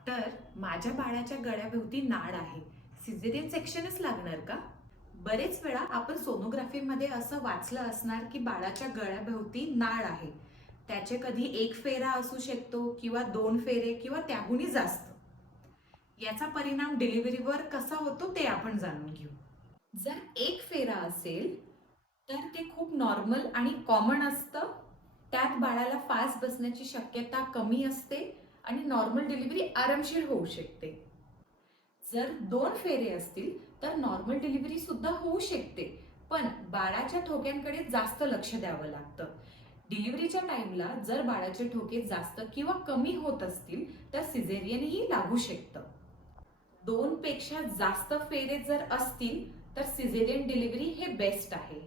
Doctor, माझ्या बाळाच्या गळ्याभोवती नाड आहे. सिझेरियन सेक्शनच लागणार का? बरेच वेळा आपण सोनोग्राफीमध्ये असं वाचलं असणार की बाळाच्या गळ्याभोवती नाड आहे. त्याचे कधी एक फेरा असू शकतो किंवा 2 फेरे किंवा त्याहूनही जास्त. याचा परिणाम डिलिव्हरीवर कसा होतो ते आपण जाणून घेऊ. जर एक फेरा असेल तर ते खूप नॉर्मल आणि कॉमन असतं. त्यात बाळाला फास बसण्याची शक्यता कमी असते आणि नॉर्मल डिलिव्हरी आरामशीर होऊ शकते. जर 2 फेरे असतील तर नॉर्मल डिलिव्हरी सुद्धा होऊ शकते, पण बाळाच्या ठोक्यांकडे जास्त लक्ष द्यावं लागतं. डिलिव्हरीच्या टाइमला जर बाळाचे ठोके जास्त किंवा कमी होत असतील तर सिझेरियनही लागू शकतं. 2 पेक्षा जास्त फेरे जर असतील तर सिझेरियन डिलिव्हरी हे बेस्ट आहे.